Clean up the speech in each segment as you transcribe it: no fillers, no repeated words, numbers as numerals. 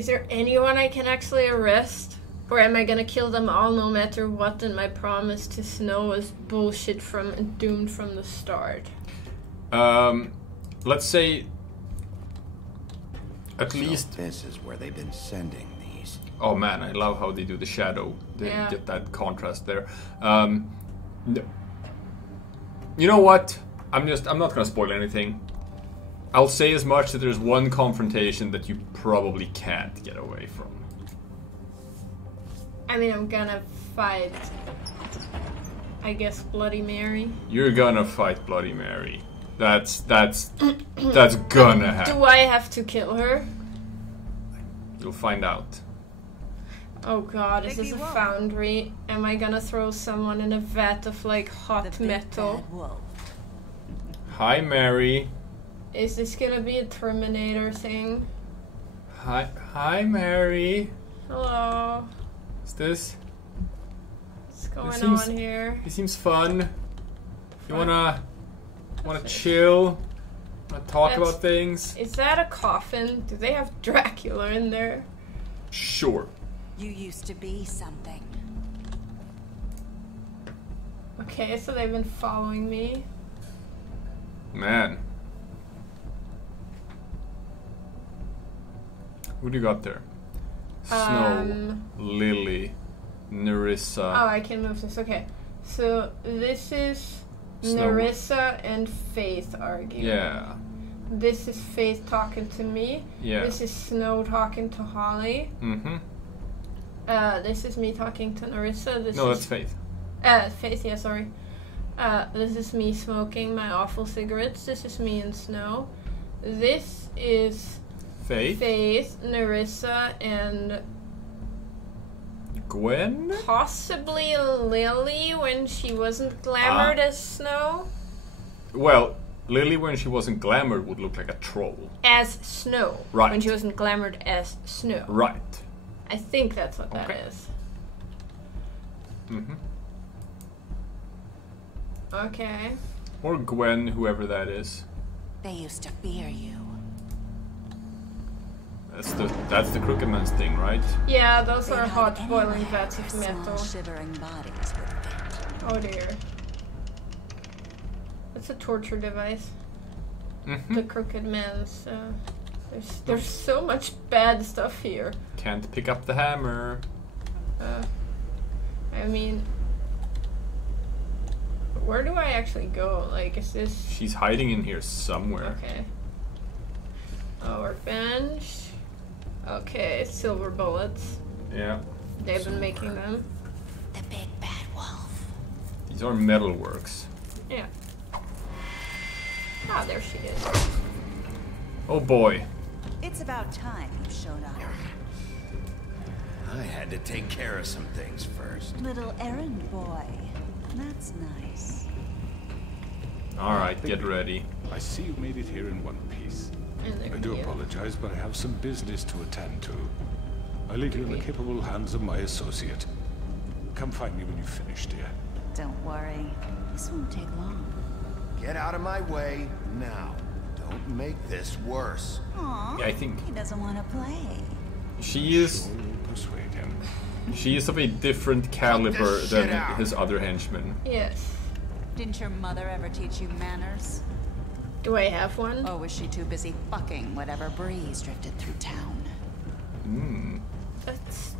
Is there anyone I can actually arrest? Or am I gonna kill them all no matter what, and my promise to Snow is bullshit and doomed from the start? Let's say at least this is where they've been sending these. Oh man, I love how they do the shadow. They get that contrast there. No. You know what? I'm not gonna spoil anything. I'll say as much that there's one confrontation that you probably can't get away from. I mean, I'm gonna fight, I guess, Bloody Mary. You're gonna fight Bloody Mary. That's gonna happen. Do I have to kill her? You'll find out. Oh god, is this a foundry? Am I gonna throw someone in a vat of like hot metal? Hi, Mary. Is this gonna be a Terminator thing? Hi, Mary. Hello. What's this? What's going on here? It seems fun. You wanna chill? Wanna talk about things? Is that a coffin? Do they have Dracula in there? Sure. You used to be something. Okay, so they've been following me. Man. Who do you got there? Snow, Lily, Nerissa. Oh, I can move this. Okay. So this is Snow. Nerissa and Faith arguing. Yeah. This is Faith talking to me. Yeah. This is Snow talking to Holly. Mm-hmm. This is me talking to Nerissa. That's Faith. Faith, yeah, sorry. This is me smoking my awful cigarettes. This is me and Snow. This is Faith, Nerissa, and Gwen? possibly Lily when she wasn't glamored as Snow. Well, Lily when she wasn't glamored would look like a troll. As Snow. Right. When she wasn't glamored as Snow. Right. I think that's what that is. Mm-hmm. Okay. Or Gwen, whoever that is. They used to fear you. That's the Crooked Man's thing, right? Yeah, those are hot boiling vats of metal. Shivering bodies would fit. Oh dear. It's a torture device. Mm-hmm. The Crooked Man's. There's so much bad stuff here. Can't pick up the hammer. I mean, where do I actually go? Like, is this? She's hiding in here somewhere. Okay. Oh, workbench. Okay, silver bullets. Yeah. They've been making them. The big bad wolf. These are metalworks. Yeah. Ah, there she is. Oh boy. It's about time you showed up. I had to take care of some things first. Little errand boy. That's nice. Alright, get ready. I see you made it here in one piece. I do apologize, but I have some business to attend to. I leave you in the capable hands of my associate. Come find me when you've finished, dear. Don't worry. This won't take long. Get out of my way now. Don't make this worse. Aww, Yeah, I think he doesn't want to play. she is. Sure will persuade him. She is of a different caliber than his other henchmen. Yes. Didn't your mother ever teach you manners? Do I have one? Or was she too busy fucking whatever breeze drifted through town? That's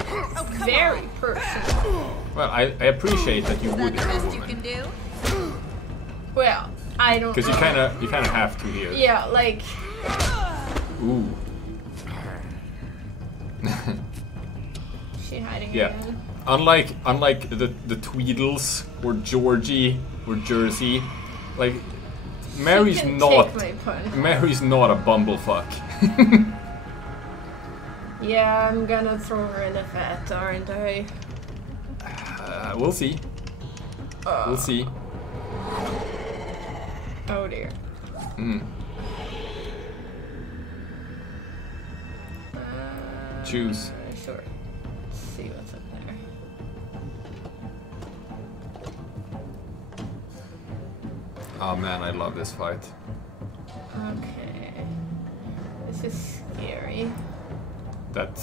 Oh, come very on. personal. Well, I appreciate that you Is that would the have a best you can woman. do? Well, I don't. Because you kind of have to here. Yeah, like. Ooh. She hiding Yeah. again. Unlike the Tweedles or Georgie or Jersey, like Mary's can not take my pun. Mary's not a bumblefuck. Yeah, I'm gonna throw her in a vat, aren't I? We'll see. We'll see. Oh dear. Choose. Sure. Let's see what's up there. Oh man, I love this fight. Okay. This is scary. But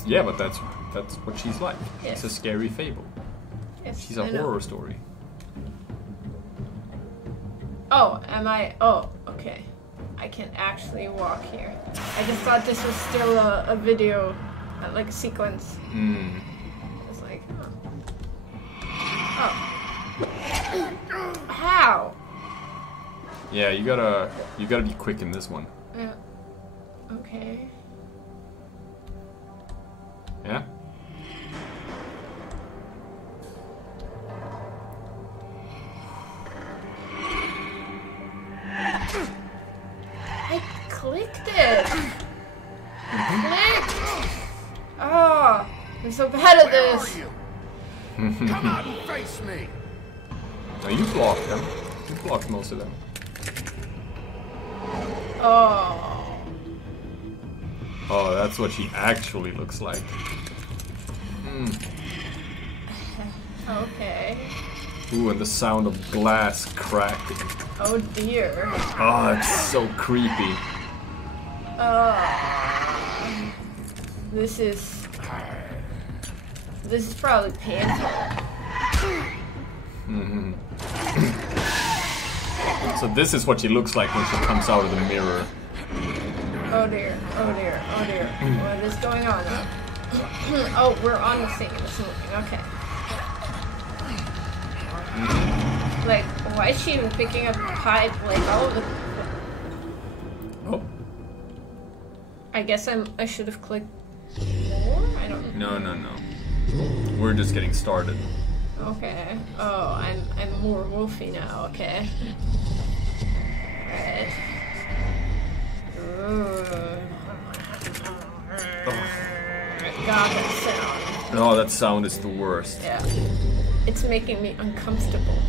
that's what she's like. Yes. She's a scary fable. Yes, she's a horror story. Oh, am I? Oh, okay. I can actually walk here. I just thought this was still a video, like a sequence. It's like, oh. How? Yeah, you gotta be quick in this one. Yeah. Okay. Yeah? I clicked it! Clicked! Oh, I'm so bad at this. Come out and face me! No, you blocked them. You blocked most of them. Oh. Oh, that's what she actually looks like. Okay. Ooh, and the sound of glass cracking. Oh dear. Oh, it's so creepy. This is probably painful. So this is what she looks like when she comes out of the mirror. Oh dear, oh dear, oh dear. What is going on? Oh, we're on the thing. It's moving. Okay. Like, why is she even picking up the pipe? Like, all of the... Oh. I guess I should have clicked more? I don't know. No. We're just getting started. Okay. Oh, I'm more wolfy now, okay. Alright. God, that sound. Oh, that sound is the worst. Yeah. It's making me uncomfortable.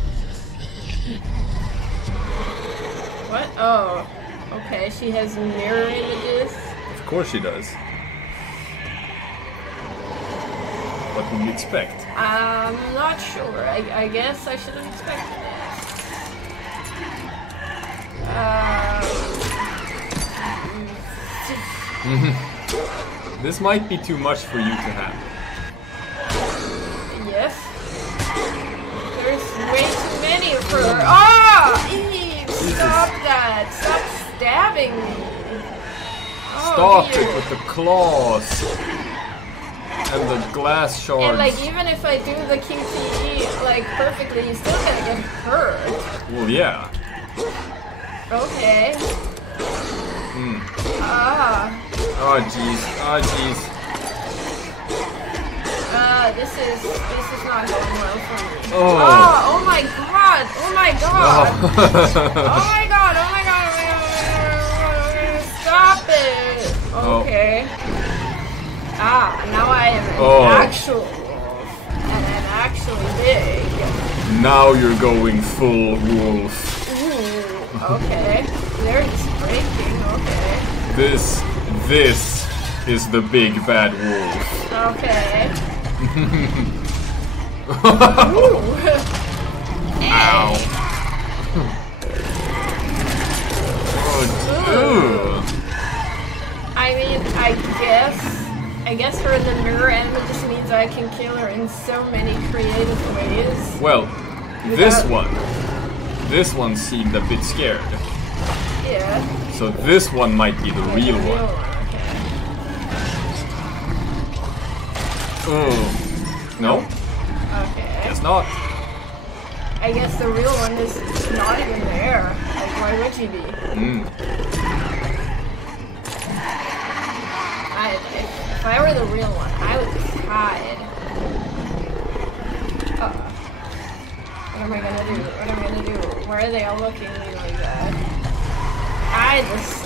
What? Oh. Okay, she has mirror images. Of course she does. What would you expect? I'm not sure. I guess I should have expected it. This might be too much for you to have. Yes. There's way too many of her. Ah! Eve! Stop that! Stop stabbing me! Oh, Stop dear. it with the claws! And the glass shards. And like, even if I do the QTE like perfectly, you're still gonna get hurt. Well, yeah. Okay. Ah. Oh jeez. Oh jeez. This is not going well for me. Oh. Oh my god! Oh my god! Oh my god! Oh my god! Oh my god! Stop it! Okay. Ah, now I am an actual wolf, and I'm actually big. Now you're going full wolf. Ooh, okay. They're just breaking, okay. This is the big bad wolf. Okay. Ow. Oh, I mean, I guess her in the mirror image just means I can kill her in so many creative ways. well, this one seemed a bit scared. Yeah. So this one might be the real one. Okay. Oh. No? Okay. Guess not. I guess the real one is not even there. Like, why would she be? If I were the real one, I would just hide. What am I gonna do? What am I gonna do? Why are they all looking at me like that? I just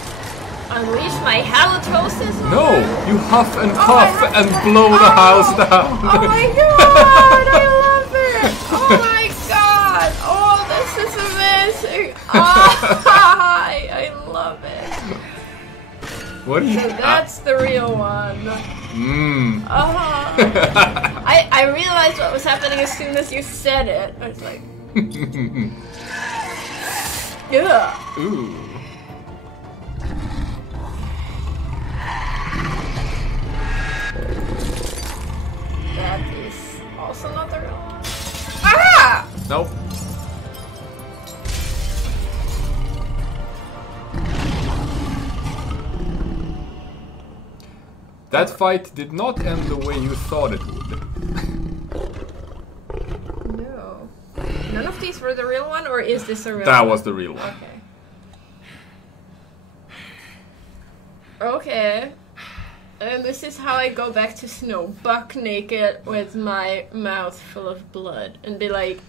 unleash my halitosis on No, them? you huff and puff and blow the house down. Oh my god, I love it! Oh my god! Oh, this is amazing! Oh, I love it. What do you? So that's the real one. I realized what was happening as soon as you said it. I was like, yeah. Ooh. Also not the real one. Ah! Nope. That fight did not end the way you thought it would. No. None of these were the real one, or is this a real one? That was the real one. Okay. Okay. And this is how I go back to Snow, buck naked with my mouth full of blood, and be like,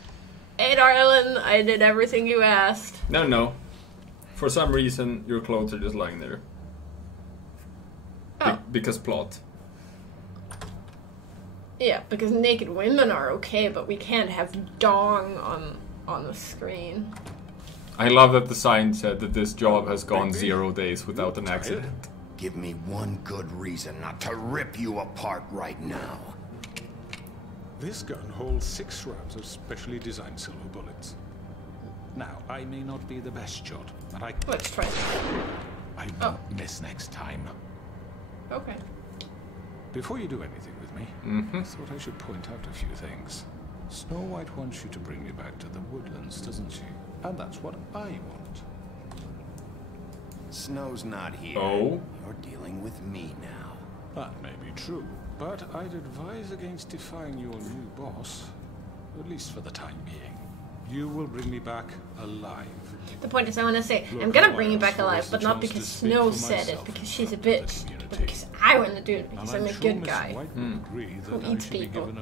"Hey, darling, I did everything you asked." No. For some reason, your clothes are just lying there. Oh. Because plot. Yeah, because naked women are okay, but we can't have dong on the screen. I love that the sign said that this job has gone 0 days without an accident. Give me one good reason not to rip you apart right now. This gun holds 6 rounds of specially designed silver bullets. Now, I may not be the best shot, but Let's try this. I won't miss next time. Okay. Before you do anything with me, I thought I should point out a few things. Snow White wants you to bring me back to the woodlands, doesn't she? And that's what I want. Snow's not here. Oh? You're dealing with me now. That may be true, but I'd advise against defying your new boss, at least for the time being. You will bring me back alive. The point is, I want to say, I'm gonna bring you back alive, but not because Snow said it, because she's a bitch, but because I want to do it, because I'm a good guy who eats people.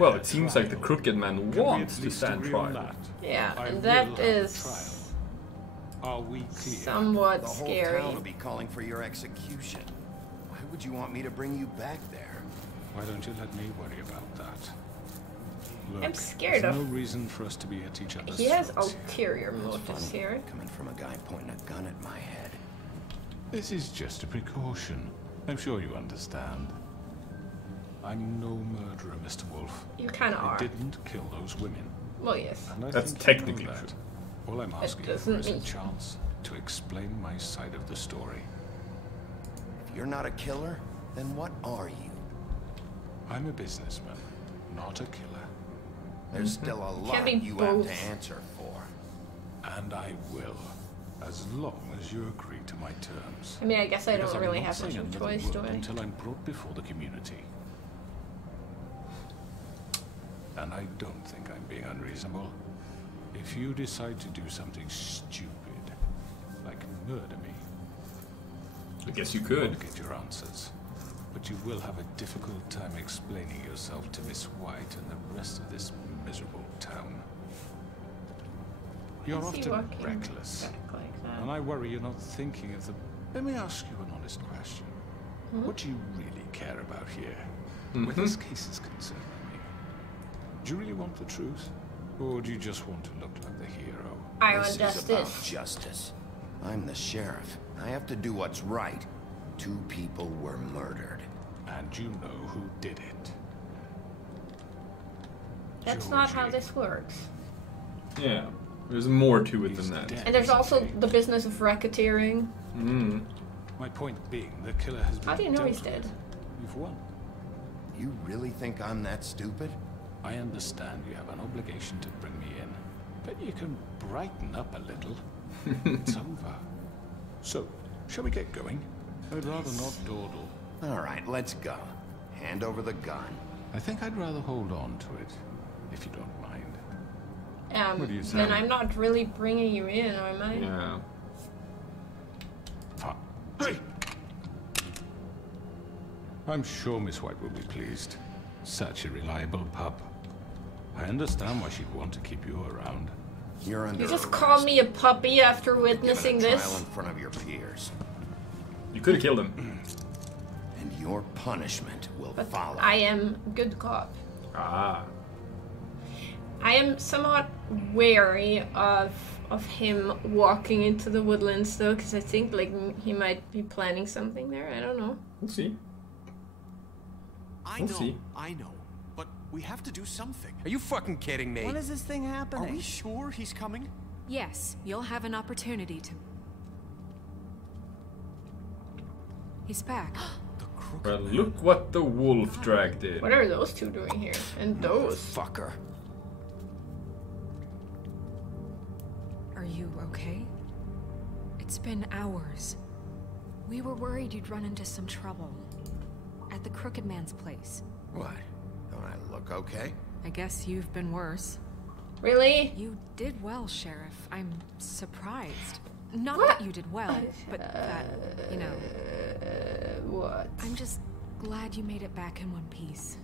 Well, it seems like the crooked man wants to stand trial. Yeah, and that is Are we clear? somewhat The whole scary. town will be calling for your execution. Why would you want me to bring you back there? Why don't you let me worry about that? Look, I'm scared there's of. no reason for us to be at each other's He has throats. ulterior motives here. Coming from a guy pointing a gun at my head. This is just a precaution. I'm sure you understand. I'm no murderer, Mr. Wolf. You kind of I are. didn't kill those women. Well, yes. And I That's think you technically know that. true. All I'm It asking for doesn't is a mean- chance to explain my side of the story. If you're not a killer, then what are you? I'm a businessman, not a killer. There's still a lot be you have both. to answer for. And I will, as long as you agree to my terms. I mean, I guess I Because don't I'm really not have much saying of a another choice, do word I? until I'm brought before the community. And I don't think I'm being unreasonable. If you decide to do something stupid, like murder me, I guess you you'll could. get your answers. But you will have a difficult time explaining yourself to Miss White and the rest of this miserable town. You're Is he often walking reckless. back like that? And I worry you're not thinking of the... Let me ask you an honest question. What do you really care about here? Where this case is concerned, I mean. Do you really want the truth? Or do you just want to look like the hero? I This want is about justice. justice. I'm the sheriff. I have to do what's right. 2 people were murdered. And you know who did it. That's not how Georgie. this works. Yeah. There's more to it He's than that. dead, And there's isn't also he? the business of racketeering. My point being, the killer has been How do you know dealt he's dead? with. You've won. You really think I'm that stupid? I understand you have an obligation to bring me in, but you can brighten up a little. It's over. So, shall we get going? I'd rather not dawdle. All right, let's go. Hand over the gun. I think I'd rather hold on to it, if you don't mind. What do you say? Then I'm not really bringing you in, am I? Yeah. Hey! I'm sure Miss White will be pleased. Such a reliable pup. I understand why she'd want to keep you around. You're under You just arrest. called me a puppy after Given witnessing a trial this? in front of your peers. You could have killed him. And your punishment will But follow. I am good cop. Ah. I am somewhat wary of him walking into the woodlands though, because I think like he might be planning something there. I don't know. We'll see. I We'll know, see. I know. But we have to do something. Are you fucking kidding me? When is this thing Are happening? we sure he's coming? Yes, you'll have an opportunity to... He's back. The crooked Well, man. look what the wolf drag did. What are those two doing here? And those. Fucker. Are you okay? It's been hours. We were worried you'd run into some trouble. At the Crooked Man's place. What? Don't I look okay? I guess you've been worse. Really? You did well, Sheriff. I'm surprised. Not What? that you did well, but that, you know. What? I'm just glad you made it back in one piece.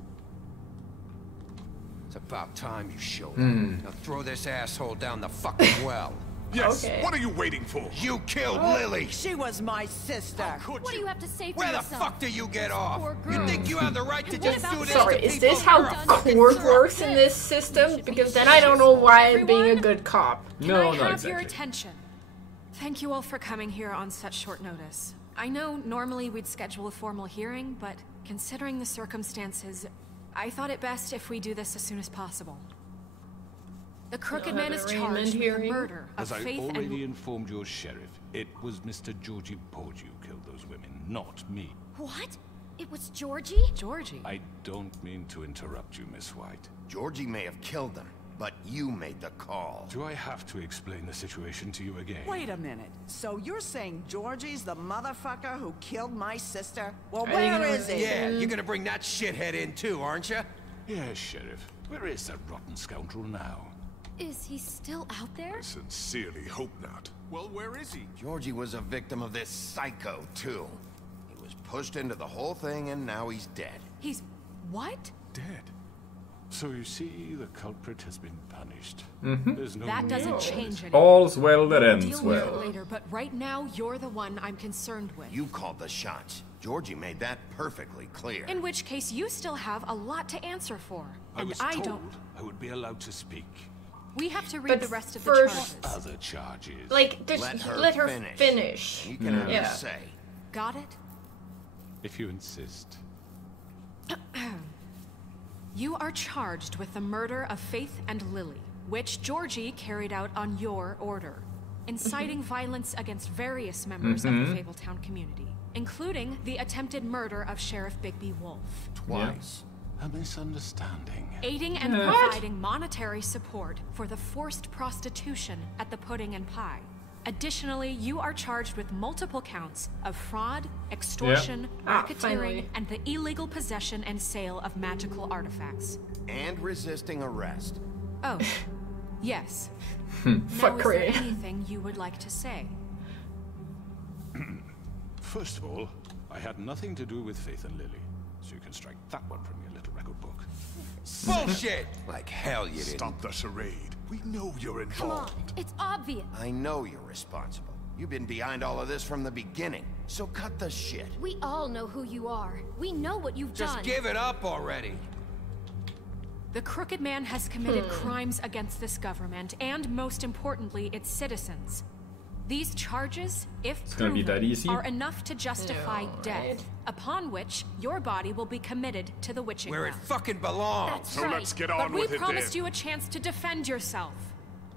It's about time you showed up. Now throw this asshole down the fucking well. Yes. Okay. What are you waiting for? You killed Lily. She was my sister. Could What do you? you have to say for Where the yourself? fuck do you get off? Poor You girl. think you have the right to What just about do this Sorry, to is people? this how You're a fucking court crook. works in this system? Because then I don't know why I'm being a good cop. Can No, I not have exactly. your attention? Thank you all for coming here on such short notice. I know normally we'd schedule a formal hearing, but considering the circumstances, I thought it best if we do this as soon as possible. The Crooked Man is arraignment charged with the hearing. murder of As I Faith already and... informed your sheriff, it was Mr. Georgie Porge who killed those women, not me. What? It was Georgie? Georgie. I don't mean to interrupt you, Miss White. Georgie may have killed them, but you made the call. Do I have to explain the situation to you again? Wait a minute. So you're saying Georgie's the motherfucker who killed my sister? Well, Are they where gonna is he? Yeah, you're gonna bring that shithead in too, aren't you? Yes, Sheriff. Where is that rotten scoundrel now? Is he still out there? I sincerely hope not. Well, where is he? Georgie was a victim of this psycho, too. He was pushed into the whole thing, and now he's dead. He's... what? Dead. So you see, the culprit has been punished. There's no That need doesn't for change this. anything. All's well that ends Deal with it well. later, but right now, you're the one I'm concerned with. You called the shots. Georgie made that perfectly clear. In which case, you still have a lot to answer for. I And was I told don't... I would be allowed to speak. We have to read But the rest of first- the charges. Other charges. Like, just Let her finish. finish. You can have Yeah. your say. Got it? If you insist. You are charged with the murder of Faith and Lily, which Georgie carried out on your order, inciting violence against various members of the Fabletown community, including the attempted murder of Sheriff Bigby Wolf, Twice. A misunderstanding. aiding and providing monetary support for the forced prostitution at the Pudding and Pie. Additionally, you are charged with multiple counts of fraud, extortion, racketeering, finally. and the illegal possession and sale of magical artifacts. And resisting arrest. Oh, yes. Now, is there Fuckery. anything you would like to say? First of all, I had nothing to do with Faith and Lily, so you can strike that one from your little record book. Bullshit! Like hell you didn't. Stop the charade. We know you're Come on, involved. it's obvious. I know you're responsible. You've been behind all of this from the beginning. So cut the shit. We all know who you are. We know what you've Just done. give it up already. The Crooked Man has committed crimes against this government and, most importantly, its citizens. These charges, if gonna be proven, that easy? are enough to justify No, death, right? upon which your body will be committed to the witching Where it well. fucking belongs. That's So right. let's get But on we with it promised then. you a chance to defend yourself,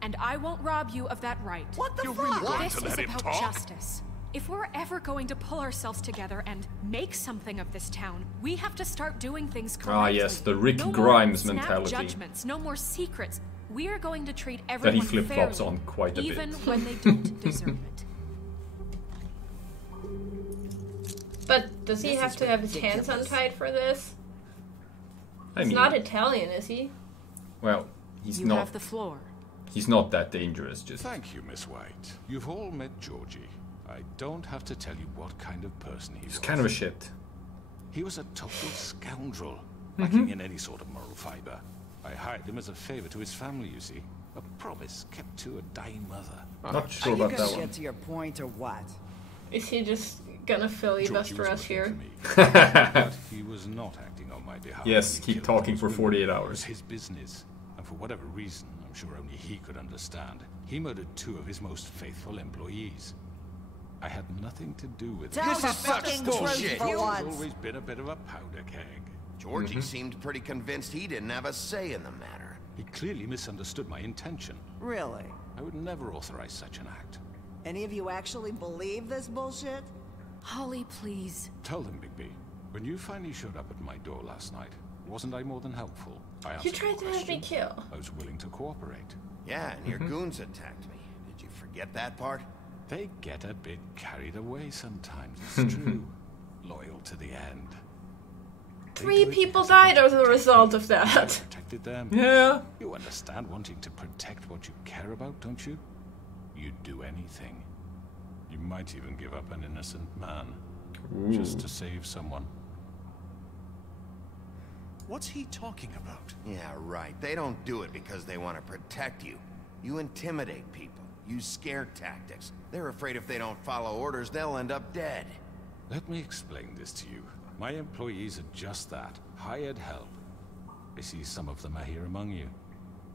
and I won't rob you of that right. What the You're fuck? really going This to is let him about talk? justice. If we're ever going to pull ourselves together and make something of this town, we have to start doing things correctly. Ah, yes, the Rick no Grimes more snap mentality. judgments, no more secrets. We are going to treat That everyone he flip-flops fairly, on quite a bit. even when they don't deserve it. But does he This have is to have his hands ridiculous. untied for this? I He's mean, not Italian, is he? well, he's You not. have the floor. He's not that dangerous. Just Thank you, Miss White. You've all met Georgie. I don't have to tell you what kind of person he was. he's kind of a shit. He was a total scoundrel, lacking in any sort of moral fiber. I hired him as a favor to his family, you see. A promise kept to a dying mother. Not Are sure you about gonna that get one. to your point or what? Is he just gonna filibuster was us working here? for me. But he was not acting on my behalf. Yes, when he keep killed talking those for women. 48 It was hours. his business, and for whatever reason, I'm sure only he could understand, he murdered 2 of his most faithful employees. I had nothing to do with it. Tell This the is such fucking bullshit. truth for He's once. always been a bit of a powder keg. Georgie seemed pretty convinced he didn't have a say in the matter. He clearly misunderstood my intention. Really? I would never authorize such an act. Any of you actually believe this bullshit? Holly, please. Tell them, Bigby. When you finally showed up at my door last night, wasn't I more than helpful? You tried to have me kill. I was willing to cooperate. Yeah, and your goons attacked me. Did you forget that part? They get a bit carried away sometimes, it's true. Loyal to the end. 3 people died as a result of that. Protected them. Yeah. You understand wanting to protect what you care about, don't you? You'd do anything. You might even give up an innocent man. Just to save someone. What's he talking about? Yeah, right. They don't do it because they want to protect you. You intimidate people. Use scare tactics. They're afraid if they don't follow orders, they'll end up dead. Let me explain this to you. My employees are just that. Hired help. I see some of them are here among you.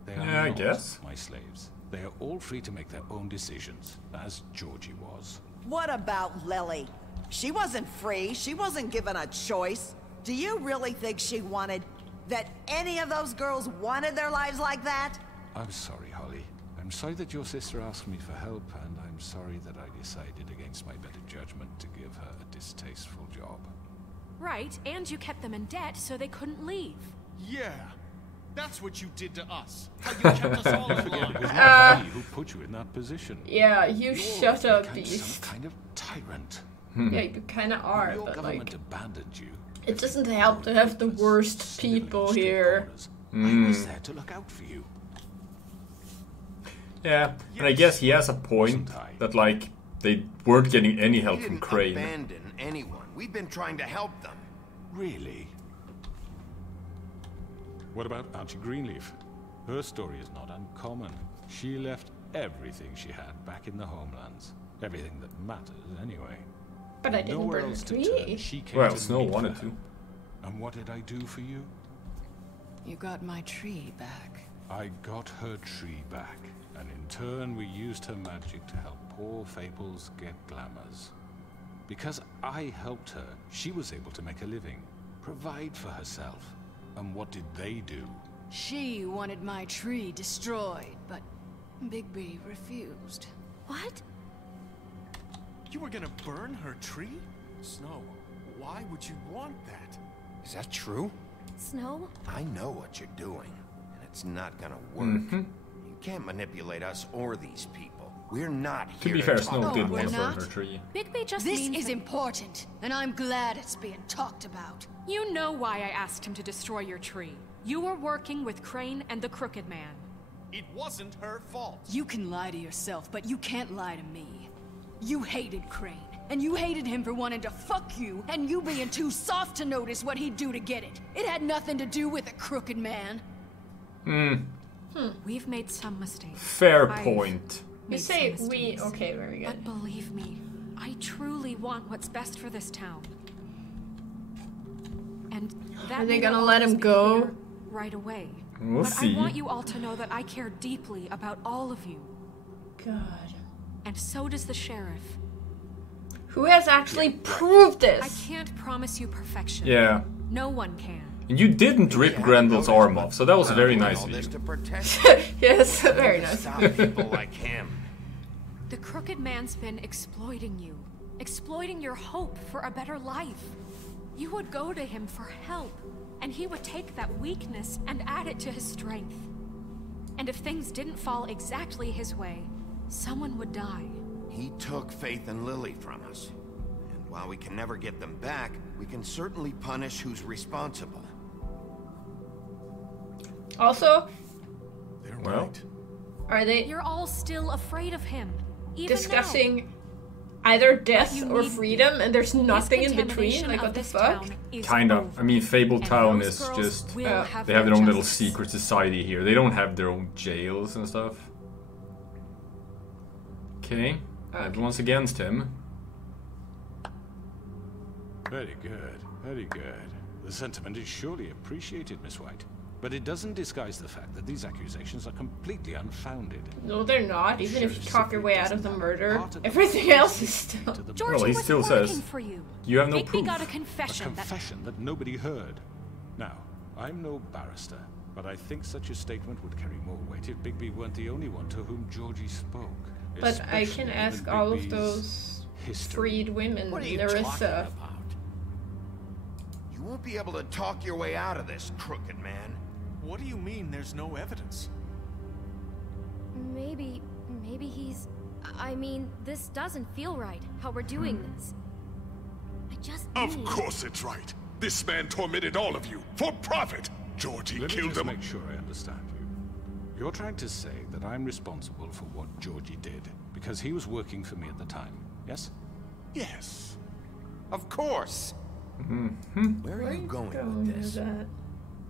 They are Yeah, I not guess. my slaves. They are all free to make their own decisions, as Georgie was. What about Lily? She wasn't free. She wasn't given a choice. Do you really think she wanted... that any of those girls wanted their lives like that? I'm sorry, Holly. I'm sorry that your sister asked me for help, and I'm sorry that I decided against my better judgment to give her a distasteful job. Right, and you kept them in debt so they couldn't leave. Yeah, that's what you did to us. How you kept us all in line. It was not me who put you in that position. Yeah, you shut up, Some beast. kind of tyrant. Yeah, you kinda are, Your but government like... abandoned you. It doesn't help to have the worst people here. I was there to look out for you. Yeah, and I guess he has a point that, like, they weren't getting any help We from didn't Crane. abandon anyone. We've been trying to help them. Really? What about Auntie Greenleaf? Her story is not uncommon. She left everything she had back in the homelands. Everything that matters, anyway. But I didn't Nowhere burn else the to tree. turn. She came Well, to Snow meet wanted her. to. And what did I do for you? You got my tree back. I got her tree back, and in turn we used her magic to help poor Fables get glamours. Because I helped her, she was able to make a living, provide for herself. And what did they do? She wanted my tree destroyed, but Bigby refused. What? You were gonna burn her tree? Snow, why would you want that? Is that true? Snow? I know what you're doing, and it's not gonna work. You can't manipulate us or these people. We're not To here be fair, talk Snow about did we're want to burn not? her tree. Bigby just This means is that important, and I'm glad it's being talked about. you know why I asked him to destroy your tree. You were working with Crane and the Crooked Man. It wasn't her fault. You can lie to yourself, but you can't lie to me. You hated Crane, and you hated him for wanting to fuck you, and you being too soft to notice what he'd do to get it. It had nothing to do with a Crooked Man. We've made some mistakes. Fair I've point. You made say some we... mistakes. Okay, very But good. believe me, I truly want what's best for this town. And that Are they may gonna not let always him be go? clear right away. We'll but see. I want you all to know that I care deeply about all of you. God. And so does the sheriff. Who has actually proved I this? can't promise you perfection. Yeah. No one can. And you didn't rip Yeah, Grendel's I arm noticed, off, so that was but very I'm doing nice all of this you. to protect Yes, very nice. Stop people like him. The Crooked Man's been exploiting you. Exploiting your hope for a better life. You would go to him for help, and he would take that weakness and add it to his strength. And if things didn't fall exactly his way, someone would die. He took Faith and Lily from us. And while we can never get them back, we can certainly punish who's responsible. Also, They're Well. right. are they You're all still afraid of him, even discussing either death You or need- freedom and there's now. nothing This in between? contamination Like, of what the this fuck? town is Kind of. over. I mean, Fable And Town those is girls just... will have They have their own little justice. secret society here. They don't have their own jails and stuff. Okay. Everyone's against him. Very good, very good. The sentiment is surely appreciated, Miss White. But it doesn't disguise the fact that these accusations are completely unfounded. No, they're not. Even if you Sheriff talk your simply way out of the doesn't murder, have part of the everything case else is still... to the Georgie Well, he was still working says, for you. you have no Bigby proof. got a A confession that confession that nobody heard. Now, I'm no barrister, but I think such a statement would carry more weight if Bigby weren't the only one to whom Georgie spoke. But I especially can ask given all of Bigby's those history. freed women, What are you talking Nerissa. about? be able to talk your way out of this, crooked man. What do you mean there's no evidence? Maybe he's... I mean, this doesn't feel right, how we're doing this. I just Of need... course it's right. This man tormented all of you for profit. Georgie killed him. Let me just make sure I understand you. You're trying to say that I'm responsible for what Georgie did because he was working for me at the time, yes? Yes. Of course. Where are you going with this?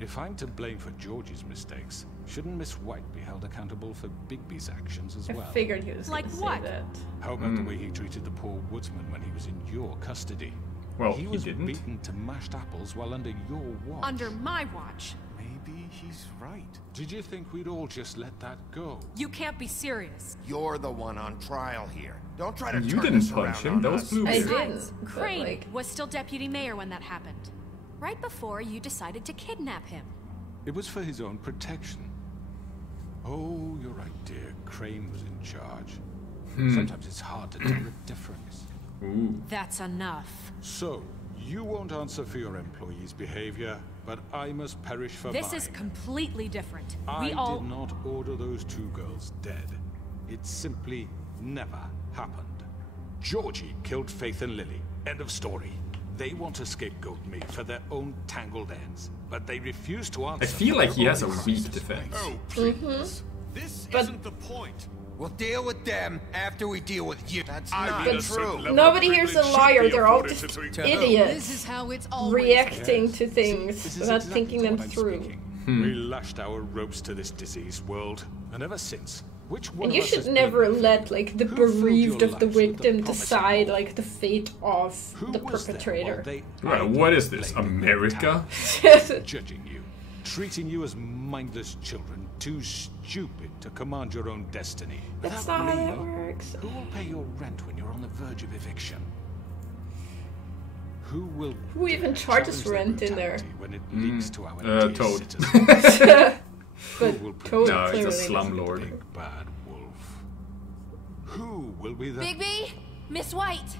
If I'm to blame for Georgie's mistakes, shouldn't Miss White be held accountable for Bigby's actions as well? I figured he was like gonna what? say that. How about the way he treated the poor woodsman when he was in your custody? Well, he was beaten to mashed apples while under your watch. Under my watch. Maybe he's right. Did you think we'd all just let that go? You can't be serious. You're the one on trial here. Don't try to You turn didn't this punch around him. That on was us. Bluebeard. I Besides, didn't, but, Crane like... was still deputy mayor when that happened. Right before you decided to kidnap him. It was for his own protection. Oh, you're right, dear. Crane was in charge. Sometimes it's hard to tell the difference. Ooh. That's enough. So, you won't answer for your employees' behavior, but I must perish for This mine. is completely different. I did not order those two girls dead. It simply never happened. Georgie killed Faith and Lily. End of story. They want to scapegoat me for their own tangled ends, but they refuse to answer. I feel like he has a weak defense. Oh, please. This isn't the point. We'll deal with them after we deal with you. That's not mean, true. Nobody here's a liar, they're all just This idiots. is how it's always Reacting to This things is without exactly thinking them what I'm through. speaking. We lashed our ropes to this diseased world, and ever since, which one And of you us should has never been- let, like, the Who filled bereaved your of the lives with the victim promising decide, hope? like, the fate of Who the was there perpetrator. while they Right, what is this? idly played America? judging you, treating you as mindless children, too stupid to command your own destiny. That's Without not how me, that works. Who will pay your rent when you're on the verge of eviction? Who even dare charges challenge their rent in there? brutality when it leaks to our dear Toad. citizens? But Who will Toad No, he's a clearly slumlord. Big bad wolf. Who will be the Bigby? Miss White?